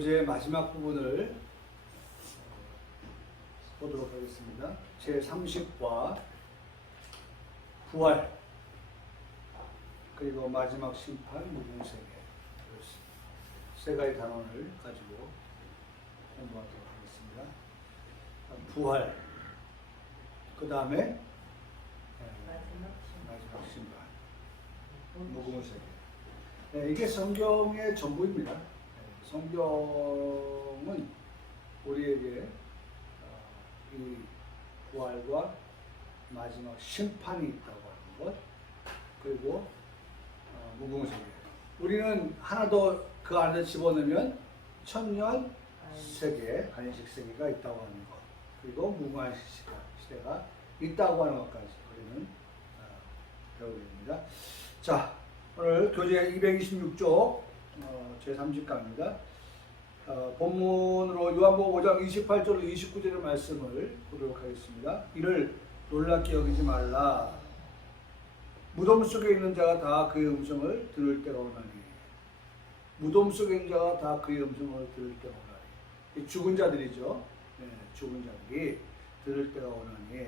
교재의 마지막 부분을 보도록 하겠습니다. 제30과 부활 그리고 마지막 심판 무궁세계 세 가지 단원을 가지고 공부하도록 하겠습니다. 부활 그 다음에 마지막 심판 무궁세계 이게 성경의 전부입니다. 성경은 우리에게 이 부활과 마지막 심판이 있다고 하는 것 그리고 무궁세계 우리는 하나 더 그 안에 집어넣으면 천년 세계 안식 세계가 있다고 하는 것 그리고 무궁한 시대가 있다고 하는 것까지 우리는 배우게 됩니다. 자 오늘 교재 226쪽 제30강입니다. 본문으로 요한복음 5장 28절로 29절의 말씀을 보도록 하겠습니다. 이를 놀랍게 여기지 말라. 무덤 속에 있는 자가 다 그의 음성을 들을 때가 오나니 무덤 속에 있는 자가 다 그의 음성을 들을 때가 오나니 죽은 자들이죠. 죽은 자들이 들을 때가 오나니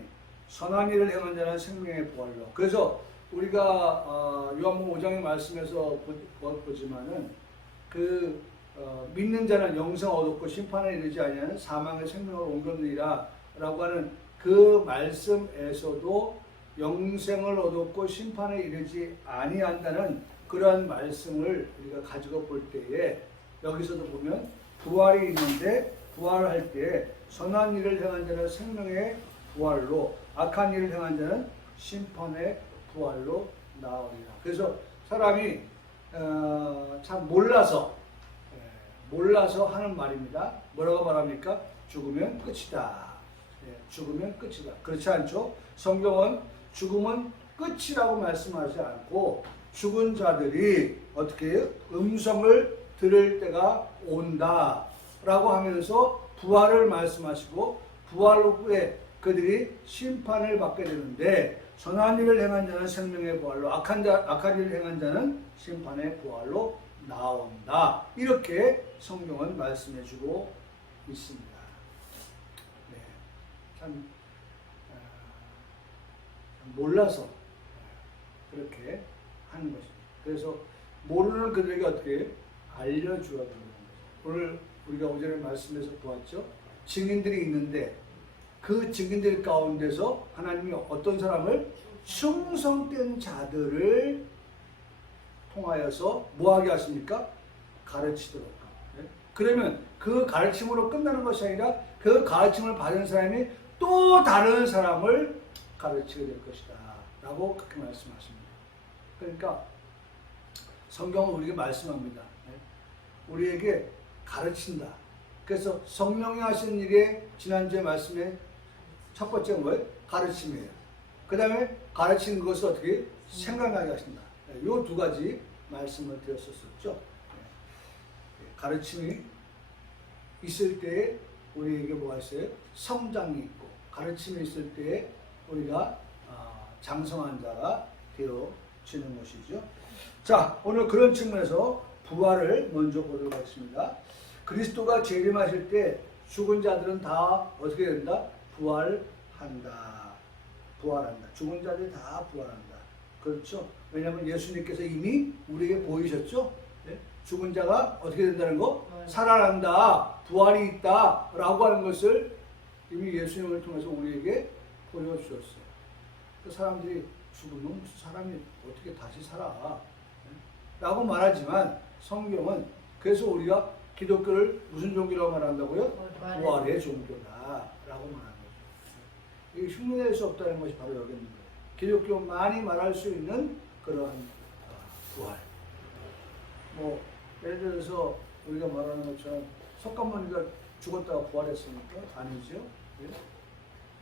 선한 일을 행한 자는 생명의 부활로. 그래서 우리가 요한복음 5장의 말씀에서 보지만은 믿는 자는 영생을 얻었고 심판에 이르지 아니하는 사망의 생명을 옮겼느니라 라고 하는 그 말씀에서도 영생을 얻었고 심판에 이르지 아니한다는 그러한 말씀을 우리가 가지고 볼 때에 여기서도 보면 부활이 있는데 부활할 때 선한 일을 행한 자는 생명의 부활로 악한 일을 행한 자는 심판의 부활로 나오리라. 그래서 사람이 참 몰라서 하는 말입니다. 뭐라고 말합니까? 죽으면 끝이다. 죽으면 끝이다. 그렇지 않죠? 성경은 죽음은 끝이라고 말씀하지 않고 죽은 자들이 어떻게 음성을 들을 때가 온다 라고 하면서 부활을 말씀하시고 부활 후에 그들이 심판을 받게 되는데 선한 일을 행한 자는 생명의 부활로 악한 일을 행한 자는 심판의 부활로 나온다. 이렇게 성경은 말씀해 주고 있습니다. 참 몰라서 그렇게 하는 것입니다. 그래서 모르는 그들에게 어떻게 알려주어야 되는 거죠. 오늘 우리가 오전에 말씀에서 보았죠. 증인들이 있는데 그 증인들 가운데서 하나님이 어떤 사람을 충성된 자들을 통하여서 뭐하게 하십니까? 가르치도록. 그러면 그 가르침으로 끝나는 것이 아니라 그 가르침을 받은 사람이 또 다른 사람을 가르치게 될 것이다 라고 그렇게 말씀하십니다. 그러니까 성경은 우리에게 말씀합니다. 우리에게 가르친다. 그래서 성령이 하신 일에 지난주에 말씀에 첫 번째는 뭐예요? 가르침이에요. 그 다음에 가르치는 것을 어떻게 생각나게 하신다. 이 두 가지 말씀을 드렸었죠. 가르침이 있을 때에 우리에게 뭐가 있어요? 성장이 있고 가르침이 있을 때에 우리가 장성한 자가 되어지는 것이죠. 자, 오늘 그런 측면에서 부활을 먼저 보도록 하겠습니다. 그리스도가 재림하실 때 죽은 자들은 다 어떻게 된다? 부활한다. 죽은 자들이 다 부활한다. 그렇죠? 왜냐하면 예수님께서 이미 우리에게 보이셨죠? 네? 죽은 자가 어떻게 된다는 거? 살아난다. 부활이 있다. 라고 하는 것을 이미 예수님을 통해서 우리에게 보여주셨어요. 그 사람들이 죽으면 무슨 사람이 어떻게 다시 살아? 라고 말하지만 성경은 그래서 우리가 기독교를 무슨 종교라고 말한다고요? 부활의 종교다 라고 말하는 거죠. 이게 흉내낼 수 없다는 것이 바로 여기 있는 거예요. 기독교만이 말할 수 있는 그러한 부활. 뭐 예를 들어서 우리가 말하는 것처럼 석가모니가 죽었다가 부활했습니까? 아니죠. 예?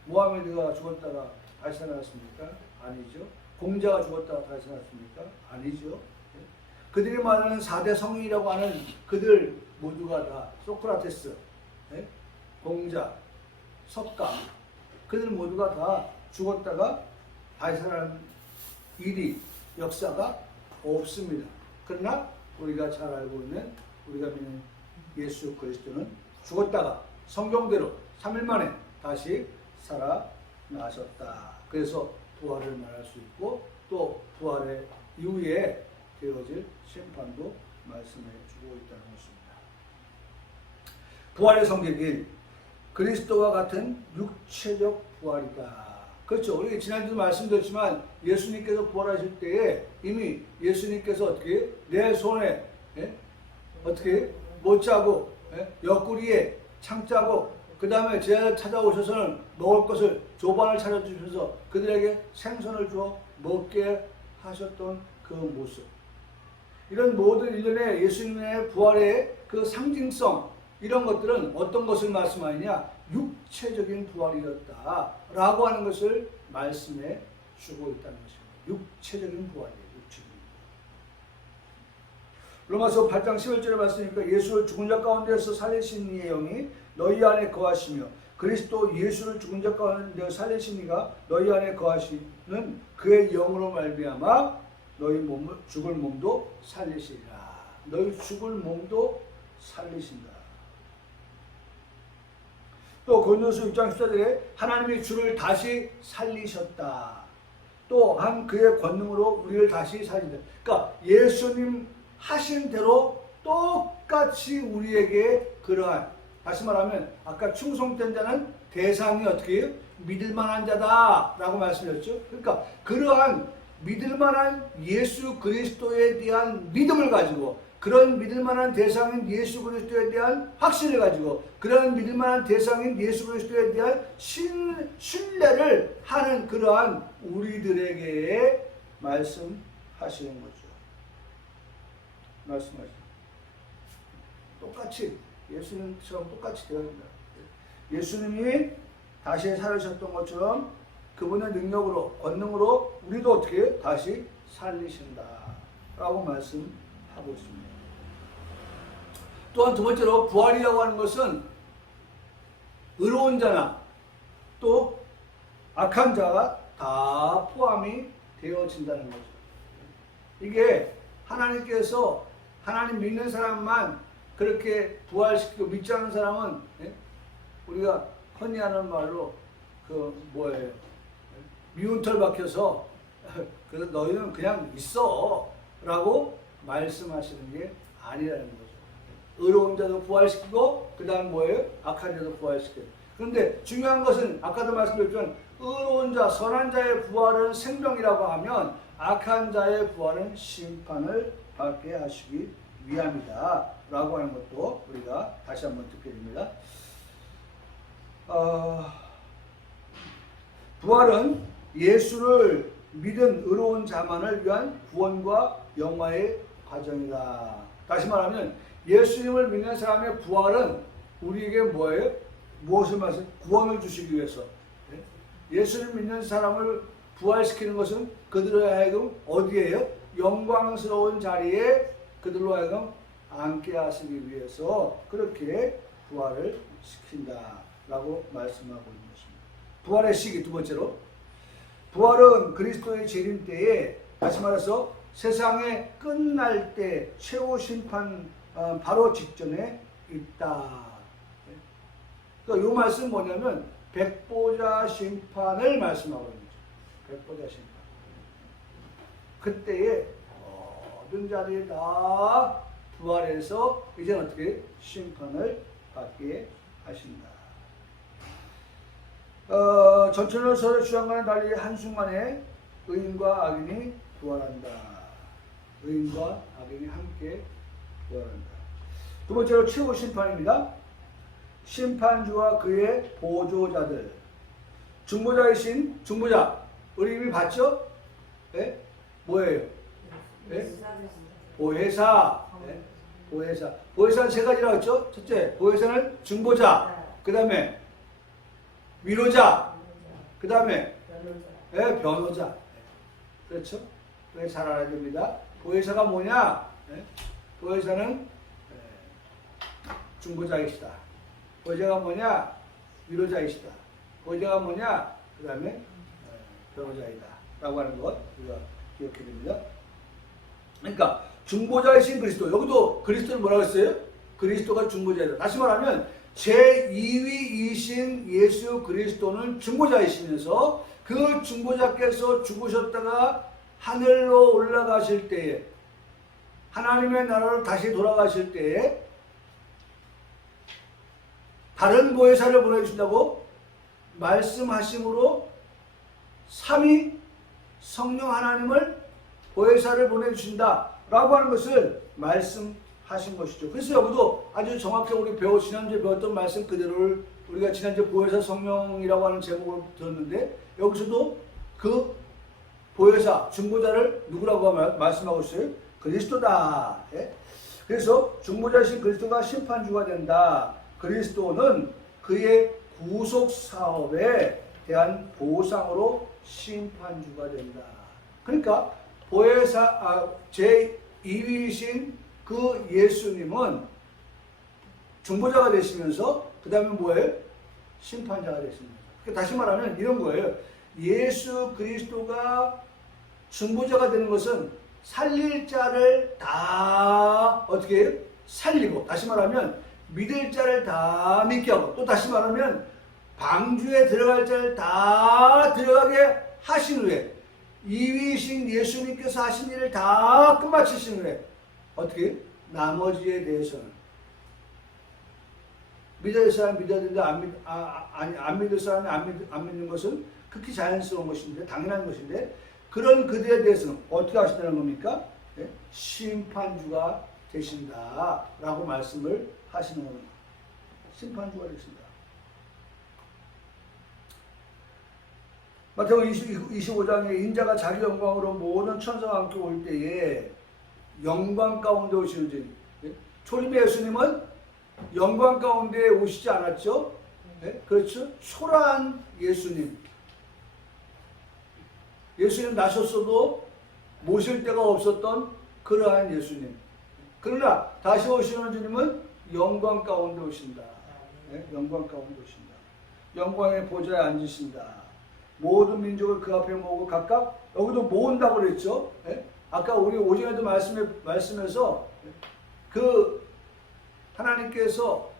모하메드가 죽었다가 다시 살아났습니까? 아니죠. 공자가 죽었다가 다시 살아났습니까? 아니죠. 예? 그들이 말하는 4대 성인이라고 하는 그들 모두가 다 소크라테스, 예? 공자, 석가 그들 모두가 다 죽었다가 다시 살아난 일이 역사가 없습니다. 그러나 우리가 잘 알고 있는 우리가 믿는 예수 그리스도는 죽었다가 성경대로 3일 만에 다시 살아나셨다. 그래서 부활을 말할 수 있고 또 부활의 이후에 되어질 심판도 말씀해 주고 있다는 것입니다. 부활의 성격인 그리스도와 같은 육체적 부활이다. 그렇죠. 우리 지난주도 말씀드렸지만 예수님께서 부활하실 때에 이미 예수님께서 어떻게 내 손에 어떻게 못자고 옆구리에 창자고 그 다음에 제자를 찾아오셔서는 먹을 것을 조반을 차려주셔서 그들에게 생선을 주어 먹게 하셨던 그 모습, 이런 모든 일련의 예수님의 부활의 그 상징성, 이런 것들은 어떤 것을 말씀하느냐? 육체적인 부활이었다 라고 하는 것을 말씀해 주고 있다는 것입니다. 육체적인 부활이에요. 육체적인 부활. 로마서 8장 11절에 말씀이니까 예수를 죽은 자 가운데서 살리신 이의 영이 너희 안에 거하시며 그리스도 예수를 죽은 자 가운데 살리신 이가 너희 안에 거하시는 그의 영으로 말미암아 너희 몸을 죽을 몸도 살리시리라. 너희 죽을 몸도 살리신다. 또 고린도서 6장 14절에 하나님이 주를 다시 살리셨다. 또한 그의 권능으로 우리를 다시 살린다. 그러니까 예수님 하신 대로 똑같이 우리에게 그러한, 다시 말하면 아까 충성된 자는 대상이 어떻게 해요? 믿을만한 자다라고 말씀드렸죠. 그러니까 그러한 믿을만한 예수 그리스도에 대한 믿음을 가지고, 그런 믿을만한 대상인 예수 그리스도에 대한 확신을 가지고, 그런 믿을만한 대상인 예수 그리스도에 대한 신뢰를 하는 그러한 우리들에게 말씀하시는 거죠. 말씀하시죠. 똑같이 예수님처럼 똑같이 되어야 된다. 예수님이 다시 살으셨던 것처럼 그분의 능력으로, 권능으로 우리도 어떻게 다시 살리신다 라고 말씀하고 있습니다. 또한 두 번째로 부활이라고 하는 것은 의로운 자나 또 악한 자가 다 포함이 되어진다는 거죠. 이게 하나님께서 하나님 믿는 사람만 그렇게 부활시키고 믿지 않는 사람은, 우리가 흔히 하는 말로 미운 털 박혀서 그래서 너희는 그냥 있어 라고 말씀하시는 게 아니라는 거죠. 의로운 자도 부활시키고 그 다음 악한 자도 부활시켜요. 그런데 중요한 것은 아까도 말씀드렸지만 의로운 자, 선한 자의 부활은 생명이라고 하면 악한 자의 부활은 심판을 받게 하시기 위함이다 라고 하는 것도 우리가 다시 한번 듣게 됩니다. 부활은 예수를 믿은 의로운 자만을 위한 구원과 영화의 과정이다. 다시 말하면 예수님을 믿는 사람의 부활은 우리에게 뭐예요? 무엇을 말해서 구원을 주시기 위해서. 예수를 믿는 사람을 부활시키는 것은 그들로 하여금 어디에요? 영광스러운 자리에 그들로 하여금 앉게 하시기 위해서 그렇게 부활을 시킨다라고 말씀하고 있는 것입니다. 부활의 시기 두 번째로, 부활은 그리스도의 재림 때에, 다시 말해서 세상의 끝날 때 최후 심판 바로 직전에 있다. 그러니까 이 말씀은 뭐냐면 백보자 심판을 말씀하고 있는 거죠. 백보자 심판. 그때에 모든 자들이 다 부활해서 이제 어떻게 심판을 받게 하신다. 전천후서를 주장과는 달리 한순간에 의인과 악인이 부활한다. 의인과 악인이 함께 부활한다. 두 번째로 최후 심판입니다. 심판주와 그의 보조자들, 중보자이신 중보자, 우리 이미 봤죠? 네? 뭐예요? 네? 보혜사. 네? 보혜사. 보혜사는 세 가지라고 했죠? 첫째, 보혜사는 중보자. 그 다음에 위로자. 그 다음에 네, 변호자. 그렇죠? 잘 알아야 됩니다. 보혜사가 뭐냐? 네? 보혜사는 중보자이시다. 보혜사가 뭐냐? 위로자이시다. 보혜사가 뭐냐? 그 다음에 변호자이다. 라고 하는 것 우리가 기억해야 됩니다. 그러니까 중보자이신 그리스도, 여기도 그리스도를 뭐라고 했어요? 그리스도가 중보자이다. 다시 말하면 제2위이신 예수 그리스도는 중보자이시면서 그 중보자께서 죽으셨다가 하늘로 올라가실 때에 하나님의 나라로 다시 돌아가실 때에 다른 보혜사를 보내주신다고 말씀하심으로 삼위 성령 하나님을 보혜사를 보내주신다 라고 하는 것을 말씀하신 것이죠. 그래서 여기도 아주 정확히 우리 지난주에 배웠던 말씀 그대로를 우리가 지난주에 보혜사 성령이라고 하는 제목을 들었는데 여기서도 그 보혜사 중보자를 누구라고 말씀하고 있어요? 그리스도다. 예? 그래서 중보자이신 그리스도가 심판주가 된다. 그리스도는 그의 구속 사업에 대한 보상으로 심판주가 된다. 그러니까 보혜사 제2위이신 그 예수님은 중보자가 되시면서 그 다음에 뭐예요? 심판자가 되십니다. 다시 말하면 이런 거예요. 예수 그리스도가 중보자가 되는 것은 살릴 자를 다 어떻게 해요? 살리고, 다시 말하면 믿을 자를 다 믿게 하고, 또 다시 말하면 방주에 들어갈 자를 다 들어가게 하신 후에 2위이신 예수님께서 하신 일을 다 끝마치신 후에 어떻게 나머지에 대해서는 믿을 사람 믿어야 되는데 안 믿을 사람이 안 믿는 것은 극히 자연스러운 것인데 당연한 것인데 그런 그들에 대해서는 어떻게 하신다는 겁니까? 네? 심판주가 되신다 라고 말씀을 하시는 겁니다. 심판주가 되신다. 마태복음 25장에 인자가 자기 영광으로 모든 천사와 함께 올 때에 영광 가운데 오시는 주. 초림의 예수님은 영광 가운데 오시지 않았죠? 네? 그렇죠? 초라한 예수님. 예수님 나셨어도 모실 데가 없었던 그러한 예수님. 그러나 다시 오시는 주님은 영광 가운데 오신다. 네? 영광 가운데 오신다. 영광의 보좌에 앉으신다. 모든 민족을 그 앞에 모으고 각각 여기도 모은다고 그랬죠. 네? 아까 우리 오전에도 말씀에서 그 하나님께서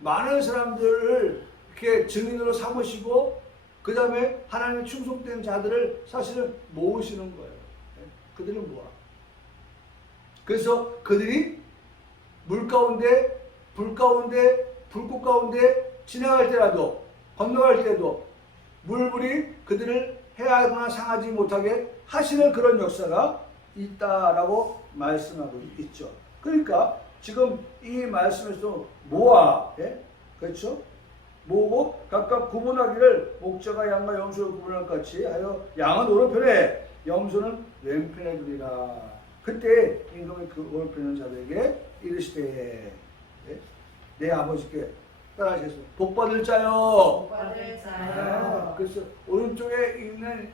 많은 사람들을 이렇게 증인으로 삼으시고 그 다음에 하나님의 충성된 자들을 사실은 모으시는 거예요. 네? 그들을 모아. 그래서 그들이 물 가운데, 불 가운데, 불꽃 가운데 지나갈 때라도 건너갈 때도 물불이 그들을 해하거나 상하지 못하게 하시는 그런 역사가 있다라고 말씀하고 있죠. 그러니까 지금 이 말씀에서 모아, 예? 그렇죠? 모으고 각각 구분하기를 목자가 양과 염소를 구분할 것 같이 하여 양은 오른편에 염소는 왼편에 두리라. 그때 임금이 그 오른편에 자들에게 이르시되 예? 내 아버지께 따라하시겠습니다. 복받을 자요. 복받을 자요. 그래서 오른쪽에 있는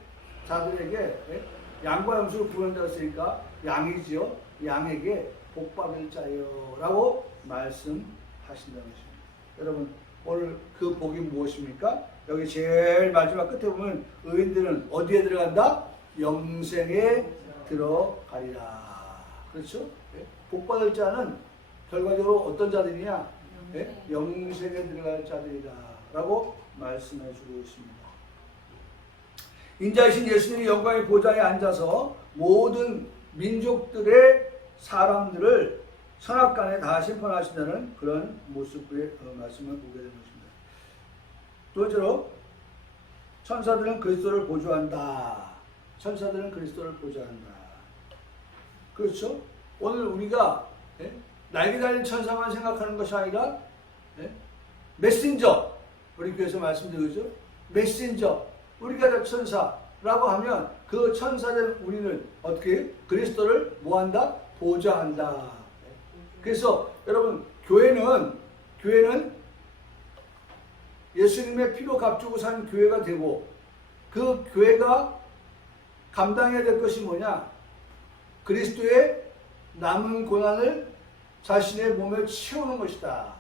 자들에게 예? 양과 염소를 구분한다고 했으니까 양이지요. 양에게 복받을 자요 라고 말씀하신다는 것입니다. 여러분 오늘 그 복이 무엇입니까? 여기 제일 마지막 끝에 보면 의인들은 어디에 들어간다? 영생에 들어가리라. 그렇죠? 예? 복받을 자는 결과적으로 어떤 자들이냐? 네? 영생에 들어갈 자들이다 라고 말씀해 주고 있습니다. 인자이신 예수님이 영광의 보좌에 앉아서 모든 민족들의 사람들을 선악간에 다 심판하신다는 그런 모습의 말씀을 보게 되는 것입니다. 두 번째로 천사들은 그리스도를 보좌한다. 천사들은 그리스도를 보좌한다. 그렇죠? 오늘 우리가 날개 달린 천사만 생각하는 것이 아니라 메신저, 우리 교회에서 말씀드리죠. 메신저, 우리가 천사라고 하면 그 천사된 우리는 어떻게 그리스도를 뭐한다? 보좌한다. 그래서 여러분 교회는 예수님의 피로 값주고 산 교회가 되고 그 교회가 감당해야 될 것이 뭐냐? 그리스도의 남은 고난을 자신의 몸에 채우는 것이다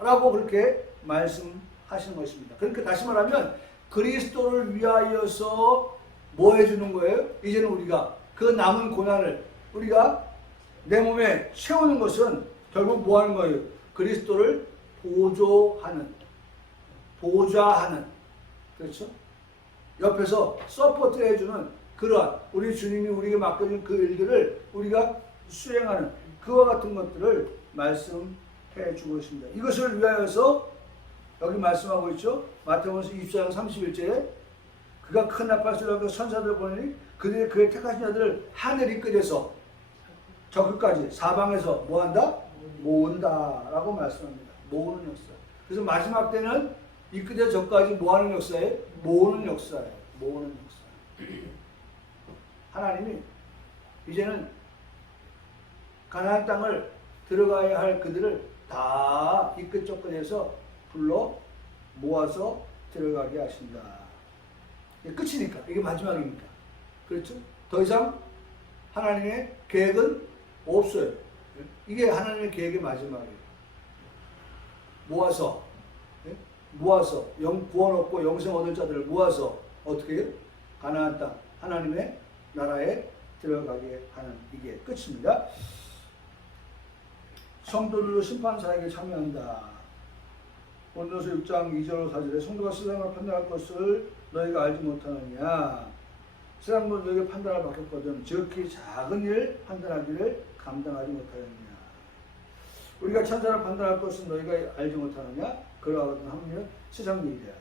라고 그렇게 말씀하시는 것입니다. 그러니까 다시 말하면 그리스도를 위하여서 뭐 해주는 거예요? 이제는 우리가 그 남은 고난을 우리가 내 몸에 채우는 것은 결국 뭐 하는 거예요? 그리스도를 보좌하는, 그렇죠? 옆에서 서포트 해주는 그러한 우리 주님이 우리에게 맡겨준 그 일들을 우리가 수행하는 그와 같은 것들을 말씀해 주고 있습니다. 이것을 위하여서 여기 말씀하고 있죠. 마태복음 24장 31절에 그가 큰 나팔소리와 그 선사들을 보내니 그들이 그의 택하신 자들을 하늘이 끄져서 저 끝까지 사방에서 뭐한다? 모은다라고 말씀합니다. 모으는 역사. 그래서 마지막 때는 이 끝에 저까지 뭐하는 역사예요? 모으는 역사예요. 모으는 역사. 하나님이 이제는 가나안 땅을 들어가야 할 그들을 다 이 끝 저끝에서 불러 모아서 들어가게 하신다. 이게 끝이니까. 이게 마지막이니까. 그렇죠? 더 이상 하나님의 계획은 없어요. 이게 하나님의 계획의 마지막이에요. 모아서 구원 얻고 영생 얻을 자들을 모아서 어떻게 해요? 가나안 땅 하나님의 나라에 들어가게 하는 이게 끝입니다. 성도들도 심판사에게 참여한다. 고린도서 6장 2절 4절에 성도가 세상을 판단할 것을 너희가 알지 못하느냐. 세상도 너희에게 판단을 받겠거든. 지극히 작은 일 판단하기를 감당하지 못하느냐. 우리가 천사를 판단할 것은 너희가 알지 못하느냐. 그러하거든 하면 세상 일이야.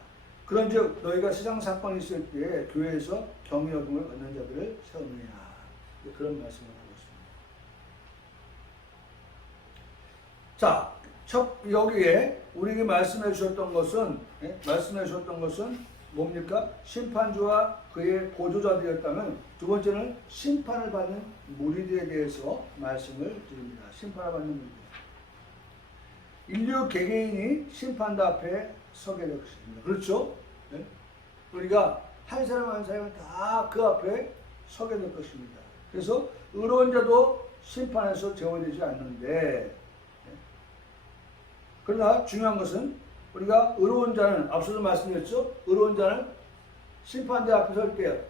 그런즉 너희가 세상 사건이 있을 때에 교회에서 경외여김을 받는 자들을 세우느냐. 그런 말씀을 하고 있습니다. 자, 여기에 우리에게 말씀해 주셨던 것은 뭡니까? 심판주와 그의 보조자들이었다면, 두 번째는 심판을 받는 무리들에 대해서 말씀을 드립니다. 심판을 받는 무리들. 인류 개개인이 심판대 앞에 서게 될 것입니다. 그렇죠? 네? 우리가 한 사람 한 사람은 다 그 앞에 서게 될 것입니다. 그래서 의로운 자도 심판에서 제어되지 않는데, 그러나 중요한 것은 우리가 의로운 자는, 앞서도 말씀드렸죠? 의로운 자는 심판대 앞에 설 때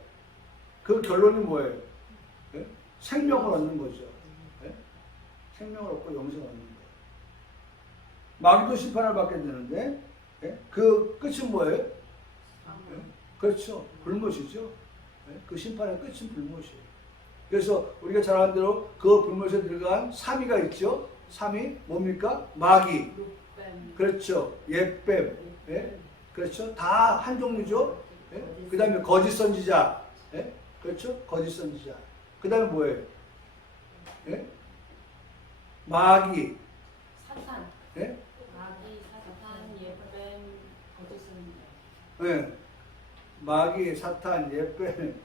그 결론이 뭐예요? 네? 생명을 얻는 거죠. 네? 생명을 얻고 영생을 얻는 거예요. 마귀도 심판을 받게 되는데, 네? 그 끝은 뭐예요? 네? 그렇죠. 불못이죠. 네? 그 심판의 끝은 불못이에요. 그래서 우리가 잘 아는 대로 그 불못에 들어간 3위가 있죠. 3위 뭡니까? 마귀. 그렇죠. 옛뱀. 예? 그렇죠. 다 한 종류죠. 예? 그 다음에 거짓 선지자. 예? 그렇죠. 거짓 선지자. 그 다음에 뭐예요? 예? 마귀. 사탄. 예? 마귀, 사탄, 예뱀, 거짓 선지자. 예. 마귀, 사탄, 옛뱀.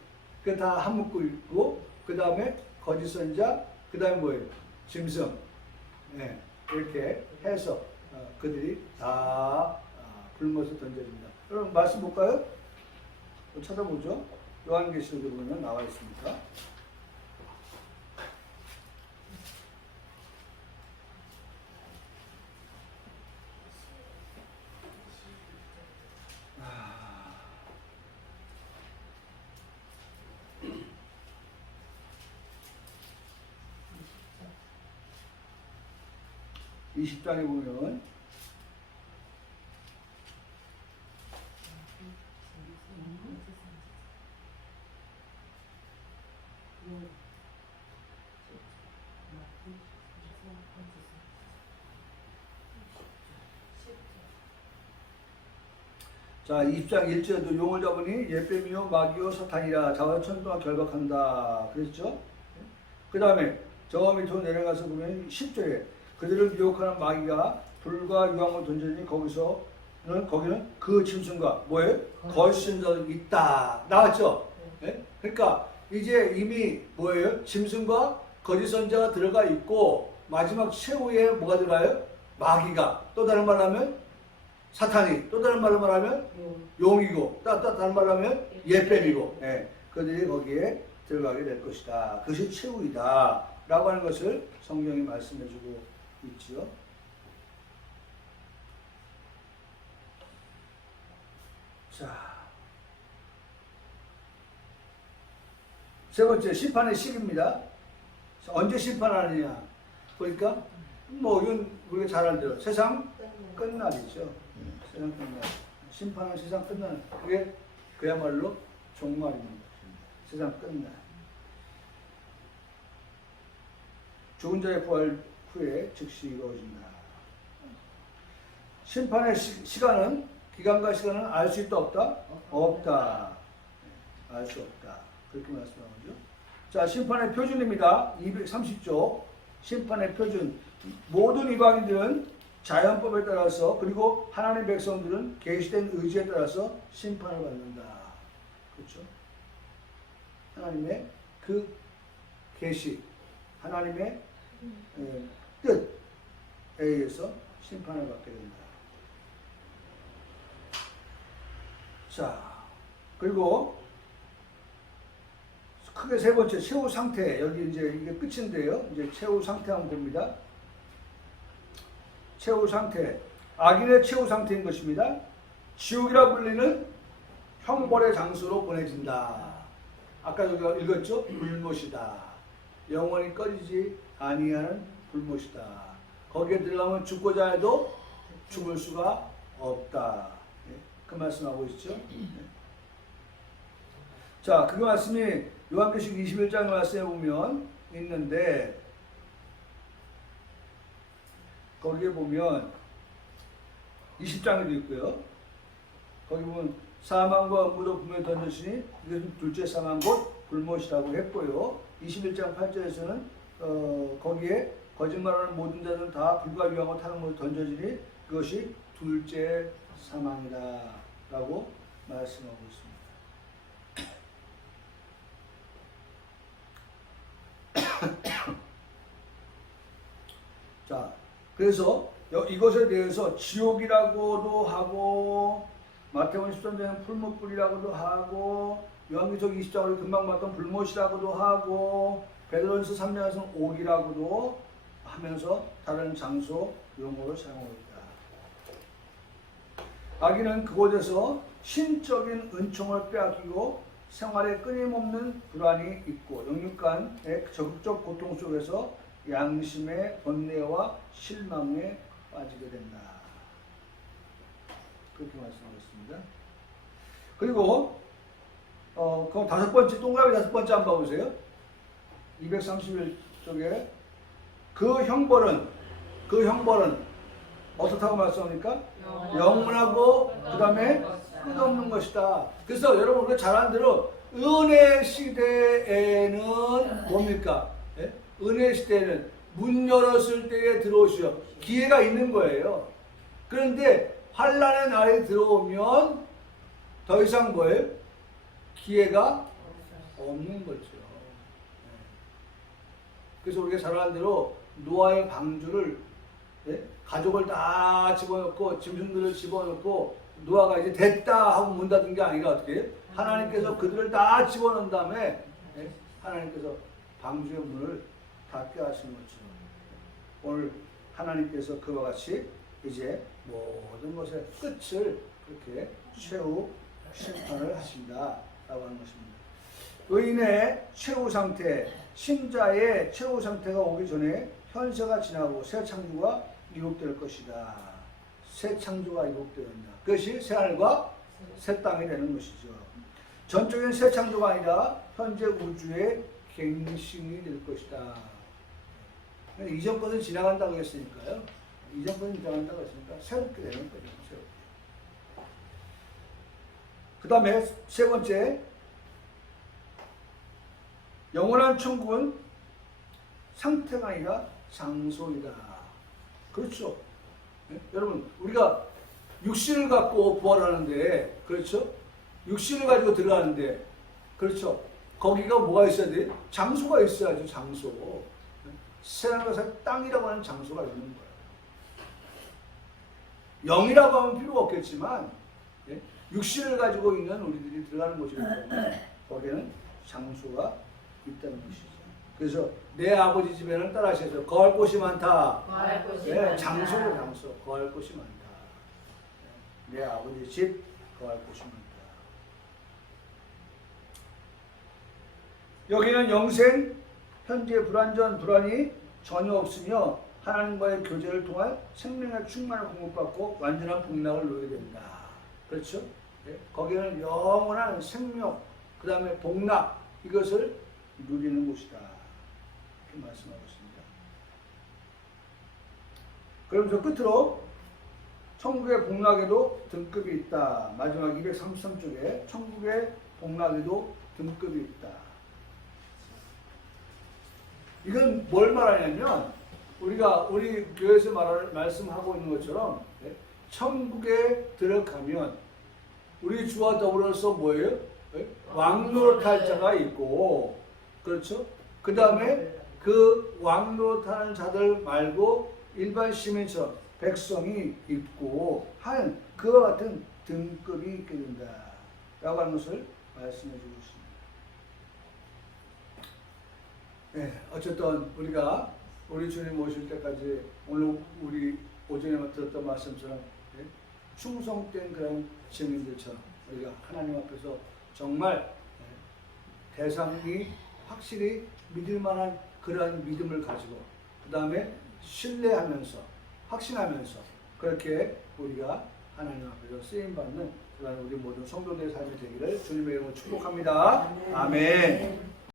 그 다 한 묶고 있고, 그 다음에 거짓 선지자. 그 다음에 뭐예요? 짐승. 예. 이렇게 해서 그들이 다 불못에 던져집니다. 여러분 말씀 볼까요? 찾아보죠. 요한계시록에 보면 나와 있습니다. 아. 20장에 보면 자, 20장 1절에도 용을 잡으니 옛뱀이요 마귀요 사탄이라 자와 천둥과 결박한다 그랬죠. 그 다음에 저 밑으로 내려가서 보면 10절에 그들을 유혹하는 마귀가 불과 유황을 던지니 거기는 그 짐승과 뭐예요? 거짓 선지자들이 있다 나왔죠. 네? 그러니까 이제 이미 뭐예요? 짐승과 거짓 선지자가 들어가 있고 마지막 최후에 뭐가 들어가요? 마귀가. 또 다른 말로 하면 사탄이. 또 다른 말로 말하면 용이고. 또 다른 말로 하면 옛뱀이고. 네. 그들이 거기에 들어가게 될 것이다. 그것이 최후이다 라고 하는 것을 성경이 말씀해주고 있지요. 자, 세 번째 심판의 시기입니다. 언제 심판하느냐? 그러니까 뭐 이건 우리가 잘 알는 대로 세상 끝날이죠. 세상 끝날. 심판은 세상 끝날. 그게 그야말로 종말입니다. 세상 끝날. 죽은 자의 부활 후에 즉시 이루어진다. 심판의 시간은 기간과 시간은 알 수 있다 없다? 없다. 알 수 없다. 그렇게 말씀하죠. 자, 심판의 표준입니다. 230조. 심판의 표준. 모든 이방인들은 자연법에 따라서 그리고 하나님의 백성들은 계시된 의지에 따라서 심판을 받는다. 그렇죠? 하나님의 그 계시, 하나님의 뜻에 의해서 심판을 받게 된다. 자, 그리고 크게 세 번째 최후 상태. 여기 이제 이게 끝인데요. 이제 최후 상태 한번 봅니다. 최후 상태. 악인의 최후 상태인 것입니다. 지옥이라 불리는 형벌의 장소로 보내진다. 아까 우리가 읽었죠? 불못이다. 영원히 꺼지지 아니하는 불못이다. 거기에 들어가면 죽고자 해도 죽을 수가 없다. 그 말씀하고 있죠. 자, 그 말씀이 요한계시록 21장 말씀에 보면 있는데 거기에 보면 20장에도 있고요. 거기 보면 사망과 음부도 분명히 던졌으니 이것은 둘째 사망 곧 불못이라고 했고요. 21장 8절에서는 거기에 거짓말하는 모든 자들은 다 불과 유황과 타는 것을 던져지니 그것이 둘째 사망이다 라고 말씀하고 있습니다. 자, 그래서 이것에 대해서 지옥이라고도 하고 마태복음 13장은 풀무불이라고도 하고 요한계시록 20장으로 금방 봤던 불못이라고도 하고 베드로전서 3장에서는 옥이라고도 하면서 다른 장소 용어로 사용하고 있다. 악인은 그곳에서 신적인 은총을 빼앗기고 생활에 끊임없는 불안이 있고 영육간의 적극적 고통 속에서 양심의 번뇌와 실망에 빠지게 된다. 그렇게 말씀하고 있습니다. 그리고 그럼 다섯 번째 동그라미 다섯 번째 한번 봐보세요. 231쪽에 그 형벌은 어떻다고 말씀합니까? 영원하고 그 다음에 끝없는 것이다. 그래서 여러분 우리가 잘 아는 대로 은혜 시대에는 뭡니까? 예? 은혜 시대에는 문 열었을 때에 들어오시오. 기회가 있는 거예요. 그런데 환난의 날이 들어오면 더 이상 뭐예요? 기회가 없는 거죠. 그래서 우리가 잘 아는 대로 노아의 방주를 가족을 다 집어넣고 짐승들을 집어넣고 노아가 이제 됐다 하고 문 닫은 게 아니라 어떻게 하나님께서 그들을 다 집어넣은 다음에 하나님께서 방주의 문을 닫게 하시는 거죠. 오늘 하나님께서 그와 같이 이제 모든 것의 끝을 그렇게 최후 심판을 하신다라고 하는 것입니다. 의인의 최후 상태, 신자의 최후 상태가 오기 전에 현세가 지나고 새 창조가 이룩될 것이다. 새 창조가 이룩된다. 그것이 새 하늘과 새 땅이 되는 것이죠. 전적인 새 창조가 아니라 현재 우주의 갱신이 될 것이다. 이전 것은 지나간다고 했으니까요. 이전 것은 지나간다고 했으니까 새롭게 되는 거죠. 새롭게. 그 다음에 세 번째, 영원한 천국은 상태가 아니라 장소이다. 그렇죠. 네? 여러분 우리가 육신을 갖고 부활하는데 그렇죠. 육신을 가지고 들어가는데 그렇죠. 거기가 뭐가 있어야 돼? 장소가 있어야죠. 장소. 세상에서 땅이라고 하는 장소가 있는 거예요. 영이라고 하면 필요가 없겠지만 육신을 가지고 있는 우리들이 들어가는 곳이기 때문에 거기에는 장소가 있다는 것이죠. 그래서 내 아버지 집에는 따라하셔서 거할 곳이 많다. 거할 곳이 네, 많다. 장소로 장소. 거할 곳이 많다. 내 아버지 집 거할 곳이 많다. 여기는 영생, 현재 불완전 불안이 전혀 없으며 하나님과의 교제를 통한 생명의 충만을 공급받고 완전한 복락을 누리게 된다. 그렇죠? 예? 거기에는 영원한 생명, 그 다음에 복락, 이것을 누리는 곳이다. 이렇게 말씀하고 있습니다. 그럼 저 끝으로 천국의 복락에도 등급이 있다. 마지막 233쪽에 천국의 복락에도 등급이 있다. 이건 뭘 말하냐면 우리가 우리 교회에서 말씀하고 있는 것처럼 천국에 들어가면 우리 주와 더불어서 뭐예요? 왕노릇할 자가 있고, 그렇죠? 그 다음에 그 왕노릇하는 자들 말고 일반 시민처럼 백성이 있고 한 그와 같은 등급이 있게 된다 라고 하는 것을 말씀해 주고 있습니다. 네, 어쨌든 우리가 우리 주님 오실 때까지 오늘 우리 오전에 들었던 말씀처럼 충성된 그런 증인들처럼 우리가 하나님 앞에서 정말 대상이 확실히 믿을 만한 그러한 믿음을 가지고 그 다음에 신뢰하면서 확신하면서 그렇게 우리가 하나님 앞에서 쓰임받는 그런 우리 모든 성도들의 삶이 되기를 주님의 이름으로 축복합니다. 아멘.